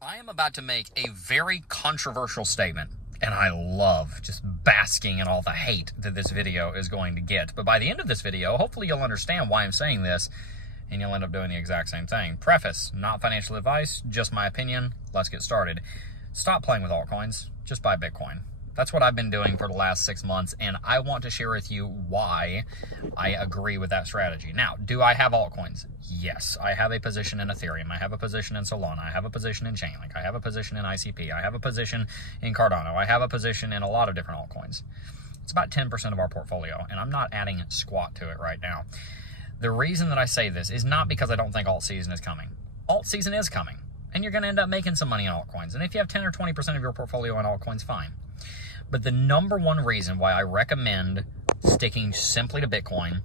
I am about to make a very controversial statement, and I love just basking in all the hate that this video is going to get. But by the end of this video, hopefully you'll understand why I'm saying this, and you'll end up doing the exact same thing. Preface, not financial advice, just my opinion. Let's get started. Stop playing with altcoins, just buy Bitcoin. That's what I've been doing for the last 6 months, and I want to share with you why I agree with that strategy. Now, do I have altcoins? Yes. I have a position in Ethereum. I have a position in Solana. I have a position in Chainlink. I have a position in ICP. I have a position in Cardano. I have a position in a lot of different altcoins. It's about 10% of our portfolio, and I'm not adding squat to it right now. The reason that I say this is not because I don't think alt season is coming. Alt season is coming, and you're going to end up making some money in altcoins. And if you have 10 or 20% of your portfolio in altcoins, fine. But the number one reason why I recommend sticking simply to Bitcoin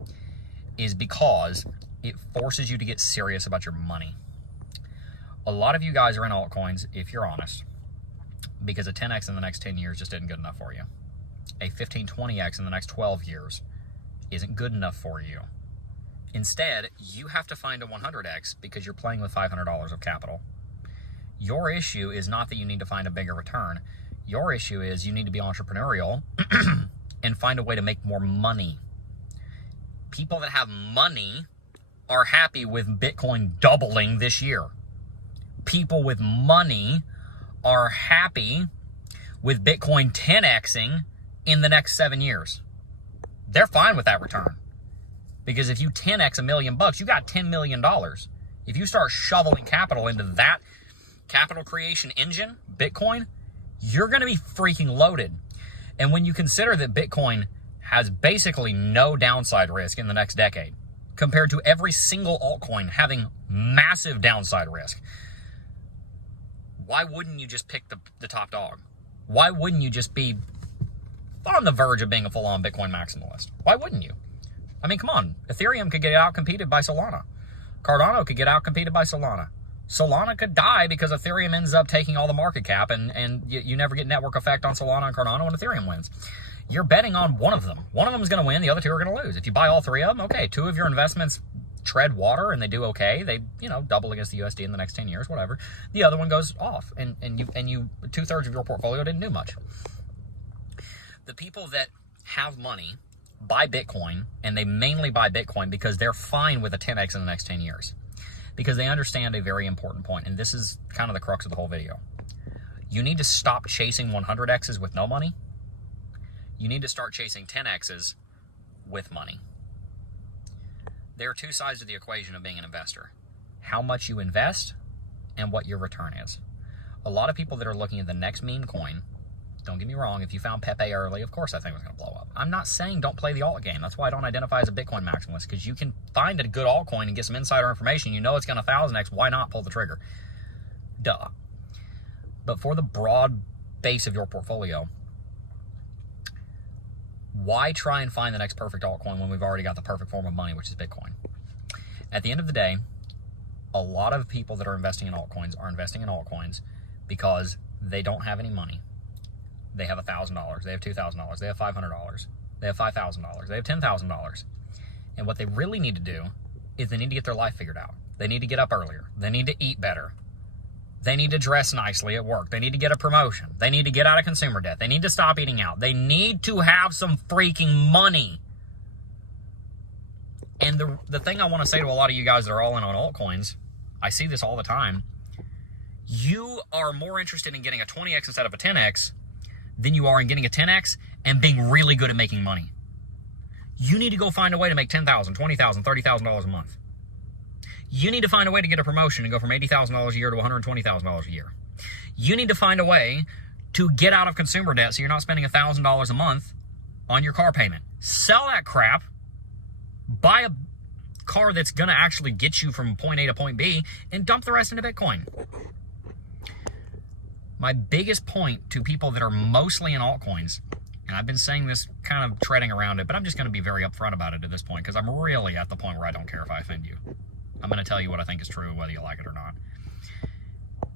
is because it forces you to get serious about your money. A lot of you guys are in altcoins, if you're honest, because a 10x in the next 10 years just isn't good enough for you. A 15, 20x in the next 12 years isn't good enough for you. Instead, you have to find a 100x because you're playing with $500 of capital. Your issue is not that you need to find a bigger return. Your issue is you need to be entrepreneurial and find a way to make more money. People that have money are happy with Bitcoin doubling this year. People with money are happy with Bitcoin 10xing in the next 7 years. They're fine with that return. Because if you 10x $1 million, you got $10 million. If you start shoveling capital into that capital creation engine, Bitcoin, you're going to be freaking loaded. And when you consider that Bitcoin has basically no downside risk in the next decade, compared to every single altcoin having massive downside risk, why wouldn't you just pick the top dog? Why wouldn't you just be on the verge of being a full-on Bitcoin maximalist? Why wouldn't you? I mean, come on. Ethereum could get out-competed by Solana. Cardano could get out-competed by Solana. Solana could die because Ethereum ends up taking all the market cap and you never get network effect on Solana and Cardano when Ethereum wins. You're betting on one of them. One of them is going to win, the other two are going to lose. If you buy all three of them, okay, two of your investments tread water and they do okay. They, double against the USD in the next 10 years, whatever. The other one goes off and you 2/3 of your portfolio didn't do much. The people that have money buy Bitcoin, and they mainly buy Bitcoin because they're fine with a 10x in the next 10 years. Because they understand a very important point, and this is kind of the crux of the whole video. You need to stop chasing 100x's with no money. You need to start chasing 10x's with money. There are two sides to the equation of being an investor. How much you invest and what your return is. A lot of people that are looking at the next meme coin, don't get me wrong, if you found Pepe early, of course that thing was going to blow up. I'm not saying don't play the alt game. That's why I don't identify as a Bitcoin maximalist, because you can find a good altcoin and get some insider information. You know it's going to 1000x. Why not pull the trigger? Duh. But for the broad base of your portfolio, why try and find the next perfect altcoin when we've already got the perfect form of money, which is Bitcoin? At the end of the day, a lot of people that are investing in altcoins are investing in altcoins because they don't have any money. They have $1,000, they have $2,000, they have $500, they have $5,000, they have $10,000. And what they really need to do is they need to get their life figured out. They need to get up earlier. They need to eat better. They need to dress nicely at work. They need to get a promotion. They need to get out of consumer debt. They need to stop eating out. They need to have some freaking money. And the thing I want to say to a lot of you guys that are all in on altcoins, I see this all the time. You are more interested in getting a 20x instead of a 10x than you are in getting a 10x and being really good at making money. You need to go find a way to make $10,000, $20,000, $30,000 a month. You need to find a way to get a promotion and go from $80,000 a year to $120,000 a year. You need to find a way to get out of consumer debt so you're not spending $1,000 a month on your car payment. Sell that crap, buy a car that's going to actually get you from point A to point B, and dump the rest into Bitcoin. My biggest point to people that are mostly in altcoins, and I've been saying this kind of treading around it, but I'm just going to be very upfront about it at this point because I'm really at the point where I don't care if I offend you. I'm going to tell you what I think is true, whether you like it or not.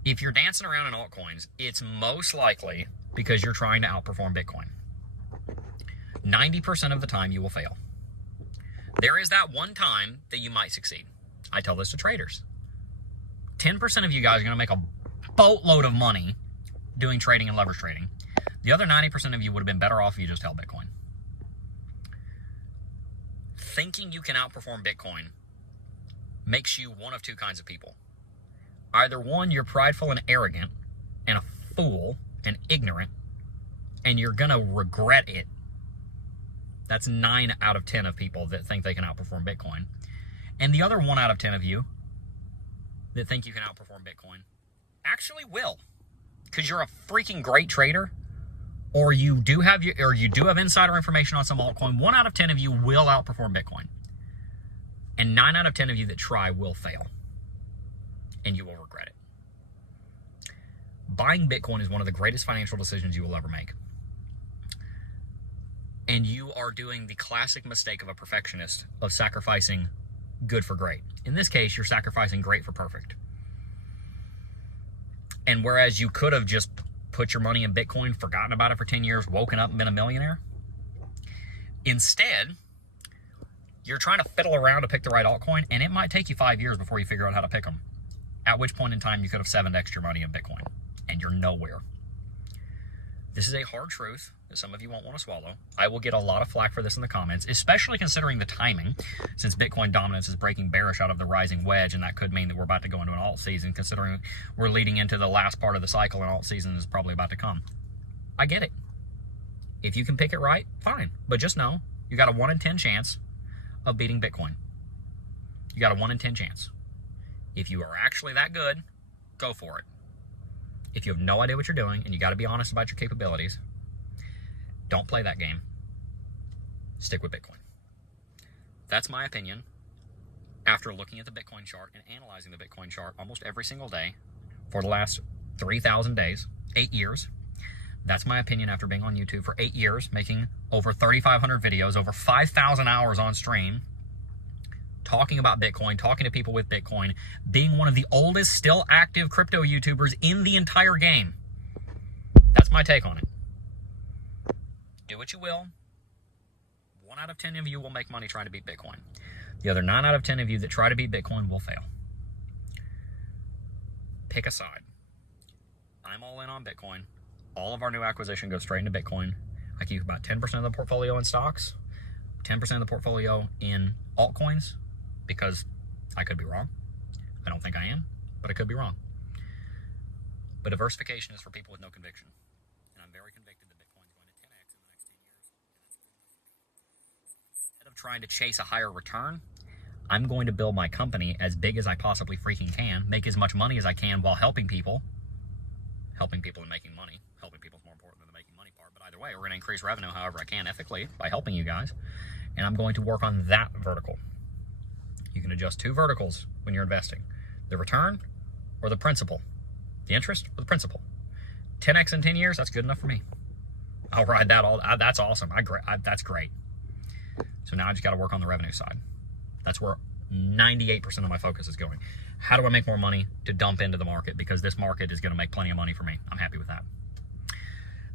If you're dancing around in altcoins, it's most likely because you're trying to outperform Bitcoin. 90% of the time you will fail. There is that one time that you might succeed. I tell this to traders. 10% of you guys are going to make a boatload of money doing trading and leverage trading. The other 90% of you would have been better off if you just held Bitcoin. Thinking you can outperform Bitcoin makes you one of two kinds of people. Either one, you're prideful and arrogant and a fool and ignorant, and you're going to regret it. That's 9 out of 10 of people that think they can outperform Bitcoin. And the other 1 out of 10 of you that think you can outperform Bitcoin actually will, because you're a freaking great trader, or you do have insider information on some altcoin. 1 out of 10 of you will outperform Bitcoin, and 9 out of 10 of you that try will fail, and you will regret it. Buying Bitcoin is one of the greatest financial decisions you will ever make, and you are doing the classic mistake of a perfectionist of sacrificing good for great. In this case, you're sacrificing great for perfect. And whereas you could have just put your money in Bitcoin, forgotten about it for 10 years, woken up and been a millionaire, instead, you're trying to fiddle around to pick the right altcoin, and it might take you 5 years before you figure out how to pick them. At which point in time, you could have 7x'd your money in Bitcoin, and you're nowhere. This is a hard truth that some of you won't want to swallow. I will get a lot of flack for this in the comments, especially considering the timing, since Bitcoin dominance is breaking bearish out of the rising wedge, and that could mean that we're about to go into an alt season, considering we're leading into the last part of the cycle and alt season is probably about to come. I get it. If you can pick it right, fine. But just know, you got a 1 in 10 chance of beating Bitcoin. You got a 1 in 10 chance. If you are actually that good, go for it. If you have no idea what you're doing and you got to be honest about your capabilities, don't play that game. Stick with Bitcoin. That's my opinion after looking at the Bitcoin chart and analyzing the Bitcoin chart almost every single day for the last 3,000 days, 8 years. That's my opinion after being on YouTube for 8 years, making over 3,500 videos, over 5,000 hours on stream, talking about Bitcoin, talking to people with Bitcoin, being one of the oldest still active crypto YouTubers in the entire game. That's my take on it. Do what you will. 1 out of 10 of you will make money trying to beat Bitcoin. The other 9 out of 10 of you that try to beat Bitcoin will fail. Pick a side. I'm all in on Bitcoin. All of our new acquisition goes straight into Bitcoin. I keep about 10% of the portfolio in stocks, 10% of the portfolio in altcoins, because I could be wrong. I don't think I am, but I could be wrong. But diversification is for people with no conviction. And I'm very convicted that Bitcoin is going to 10x in the next 10 years. Instead of trying to chase a higher return, I'm going to build my company as big as I possibly freaking can, make as much money as I can while helping people. Helping people and making money. Helping people is more important than the making money part. But either way, we're going to increase revenue however I can ethically by helping you guys. And I'm going to work on that vertical. You can adjust 2 verticals when you're investing. The return or the principal. The interest or the principal. 10x in 10 years, that's good enough for me. I'll ride that all. That's awesome. That's great. So now I just got to work on the revenue side. That's where 98% of my focus is going. How do I make more money to dump into the market? Because this market is going to make plenty of money for me. I'm happy with that.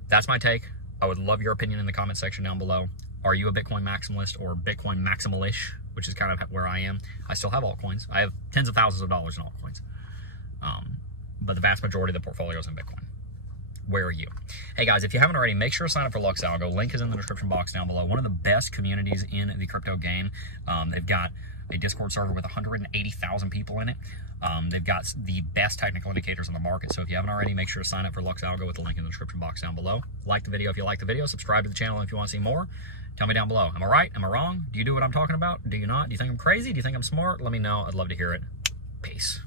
That's my take. I would love your opinion in the comment section down below. Are you a Bitcoin maximalist or Bitcoin maximalish, which is kind of where I am? I still have altcoins. I have tens of thousands of dollars in altcoins. But the vast majority of the portfolio is in Bitcoin. Where are you? Hey guys, if you haven't already, make sure to sign up for Lux Algo. Link is in the description box down below. One of the best communities in the crypto game. They've got a Discord server with 180,000 people in it. They've got the best technical indicators on the market. So if you haven't already, make sure to sign up for Lux Algo with the link in the description box down below. Like the video if you like the video. Subscribe to the channel if you want to see more. Tell me down below. Am I right? Am I wrong? Do you do what I'm talking about? Do you not? Do you think I'm crazy? Do you think I'm smart? Let me know. I'd love to hear it. Peace.